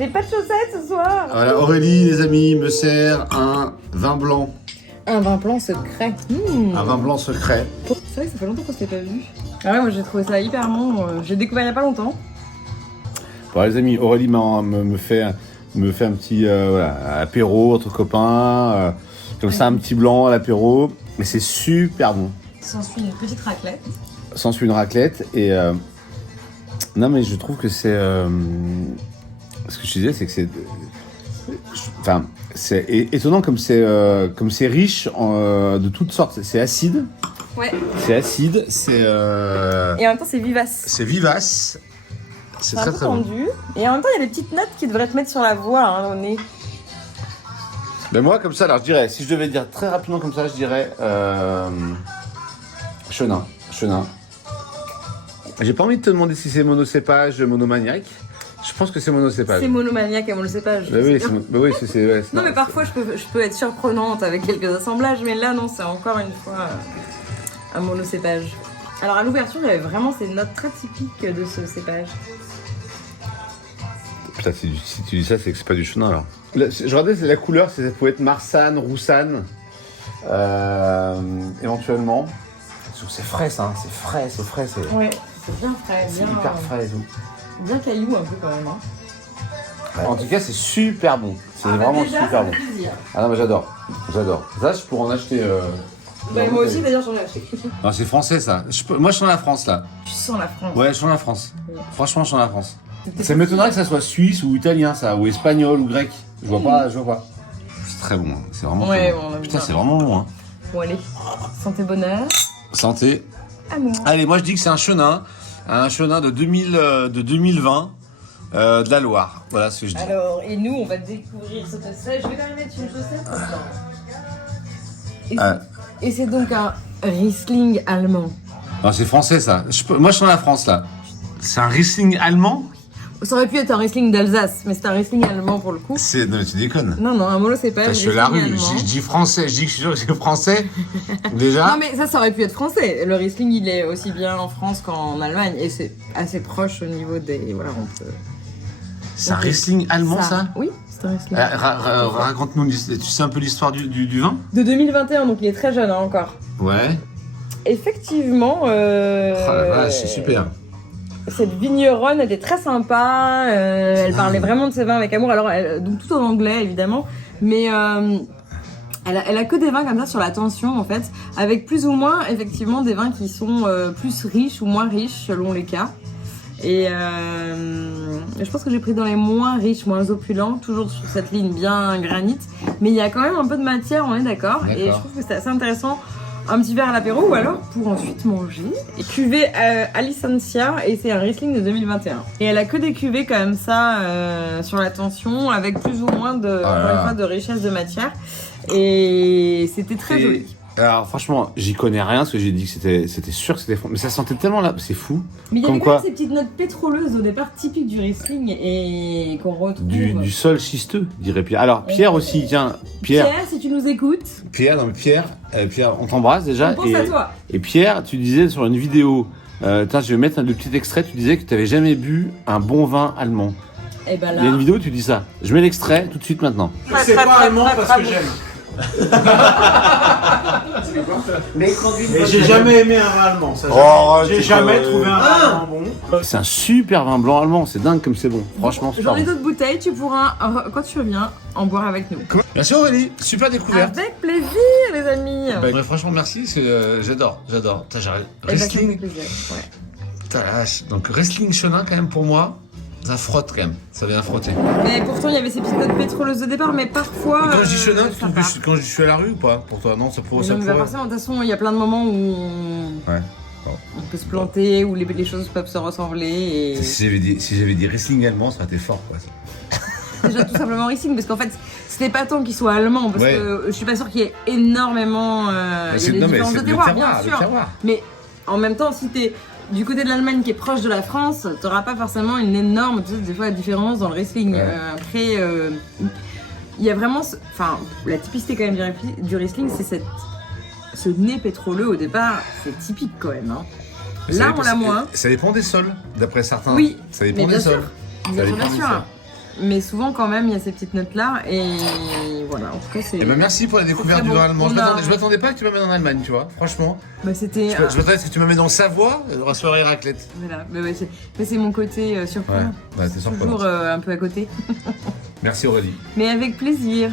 T'es pas de chaussettes ce soir. Voilà, Aurélie, les amis, me sert un vin blanc. Un vin blanc secret. Un vin blanc secret. C'est vrai que ça fait longtemps qu'on s'était pas vu. Ah ouais, moi j'ai trouvé ça hyper bon. J'ai découvert il y a pas longtemps. Bon, les amis, Aurélie me fait un petit apéro entre copains. Comme ça, un petit blanc à l'apéro. Mais c'est super bon. S'ensuit une petite raclette. S'ensuit une raclette. Et non, mais je trouve que c'est. Ce que je te disais, c'est que c'est. Enfin, c'est étonnant comme c'est riche de toutes sortes. C'est acide. Ouais. C'est acide. C'est. Et en même temps, c'est vivace. C'est vivace. C'est un très peu très bon. tendu. Et en même temps, il y a des petites notes qui devraient te mettre sur la voie hein, au nez. Ben moi, comme ça, alors je dirais, si je devais dire très rapidement comme ça, je dirais Chenin. J'ai pas envie de te demander si c'est monocépage, monomaniaque. Je pense que c'est monocépage. C'est monomaniaque et monocépage. Ben oui, c'est Non, mais parfois, je peux être surprenante avec quelques assemblages, mais là, non, c'est encore une fois un monocépage. Alors, à l'ouverture, il y avait vraiment ces notes très typiques de ce cépage. Putain, si tu dis ça, c'est que c'est pas du chenin alors. Je regardais la couleur, ça pouvait être Marsanne, Roussanne, éventuellement. C'est frais ça, hein. C'est frais. Ouais, c'est bien frais, C'est bien, hyper frais et tout. bien caillou un peu quand même. Hein. Ouais. En tout cas, c'est super bon. C'est vraiment déjà, super ça bon. fait plaisir. Ah non, mais j'adore. Ça, je pourrais en acheter. Bah, moi aussi, d'ailleurs, j'en ai acheté. Non, c'est français ça. Moi, je sens la France là. Tu sens la France. Ouais, je sens la France. Ouais. Franchement, je sens la France. Ça m'étonnerait que ça soit suisse ou italien ça, ou espagnol ou grec. Je vois pas. C'est très bon, hein. C'est vraiment Ouais, très bon. bon, on aime Putain, bien. c'est vraiment bon. Hein. Bon, allez. Santé, bonheur. Santé. Amour. Allez, moi je dis que c'est un chenin de 2020 de la Loire. Voilà ce que je dis. Alors, et nous, on va découvrir ce test-là. Je vais quand même mettre une chaussette. Et c'est donc un Riesling allemand. Non, c'est français ça. Moi je sens la France là. C'est un Riesling allemand? Ça aurait pu être un Riesling d'Alsace, mais c'est un Riesling allemand pour le coup. Non, mais tu déconnes. Non, un monocépage. Je suis à la rue, Riesling allemand. je dis français, je dis que je suis sûr que c'est français. Déjà. Non, mais ça aurait pu être français. Le Riesling, il est aussi bien en France qu'en Allemagne. Et c'est assez proche au niveau des. Voilà, on peut. C'est un Riesling allemand ça? Oui, c'est un Riesling. Raconte-nous, tu sais un peu l'histoire du vin? De 2021, donc il est très jeune hein, encore. Ouais. Effectivement. Oh la vache, c'est super. Cette vigneronne était très sympa, elle parlait vraiment de ses vins avec amour, alors donc tout en anglais évidemment, mais elle a que des vins comme ça sur la tension en fait, avec plus ou moins effectivement des vins qui sont plus riches ou moins riches selon les cas. Et je pense que j'ai pris dans les moins riches, moins opulents, toujours sur cette ligne bien granite, mais il y a quand même un peu de matière, on est d'accord, et je trouve que c'est assez intéressant. Un petit verre à l'apéro ou alors pour ensuite manger. Et cuvée Alicencia et c'est un Riesling de 2021. Et elle a que des cuvées comme ça sur la tension avec plus ou moins encore une fois, de richesse de matière. Et c'était très joli. Alors franchement, j'y connais rien parce que j'ai dit que c'était sûr que c'était fond. Mais ça sentait tellement là, c'est fou. Mais il y Comme avait quoi, quand même ces petites notes pétroleuses au départ typiques du Riesling et qu'on retrouve. du sol schisteux, dirait Pierre. Alors Pierre aussi, tiens, Pierre, si tu nous écoutes, Pierre, on t'embrasse déjà. on pense à toi. Et Pierre, tu disais sur une vidéo, je vais mettre le petit extrait, tu disais que tu n'avais jamais bu un bon vin allemand. Et ben là. Il y a une vidéo où tu dis ça. Je mets l'extrait tout de suite maintenant. C'est pas allemand parce que j'aime. Mais j'ai jamais aimé un vin allemand. Ça, j'ai jamais trouvé un vin allemand bon. C'est un super vin blanc allemand, c'est dingue comme c'est bon. Franchement, super J'en ai bon. d'autres bouteilles, tu pourras, quand tu reviens, en boire avec nous. Merci Aurélie, super découverte. Avec plaisir, les amis. Franchement, merci, j'adore. Putain, j'arrête. Eh ben, ça fait Riesling, plaisir, ouais. putain la vache. Donc Riesling Chenin quand même pour moi, ça frotte quand même, ça vient frotter. Mais pourtant, il y avait ces petites notes pétroleuses de départ, mais parfois. Et quand je dis Chenin, tu ça trouves part. que quand je suis à la rue ou pas? Pour toi, non, ça pourrait. Mais non, mais forcément, de toute façon, il y a plein de moments où Ouais. on peut se planter, où les choses peuvent se ressembler. Et... Si j'avais dit Riesling allemand, ça aurait été fort quoi. Déjà, tout simplement Riesling, parce qu'en fait, c'était pas tant qu'il soit allemand, parce que je suis pas sûre qu'il y ait énormément. Il y a des différences de terroir, bien sûr. Mais en même temps, si t'es du côté de l'Allemagne qui est proche de la France, t'auras pas forcément une énorme, tu sais, des fois, différence dans le Riesling. Ouais. Après, il y a vraiment, la typicité quand même du Riesling, c'est ce nez pétroleux au départ, c'est typique quand même. Hein. Là, on l'a moins. Ça dépend des sols, d'après certains. Oui, ça dépend mais bien des sols. sûr. Bien sûr. mais souvent quand même il y a ces petites notes là et voilà, en tout cas c'est. Eh ben merci pour la découverte du vin allemand. Je m'attendais pas que tu m'amènes en Allemagne, tu vois, franchement. Bah c'était. Je m'attendais à ce que tu m'amènes en Savoie, dans la soirée raclette. Voilà, mais c'est mon côté surprenant. Ouais, c'est surprenant. Toujours un peu à côté. Merci Aurélie. Mais avec plaisir.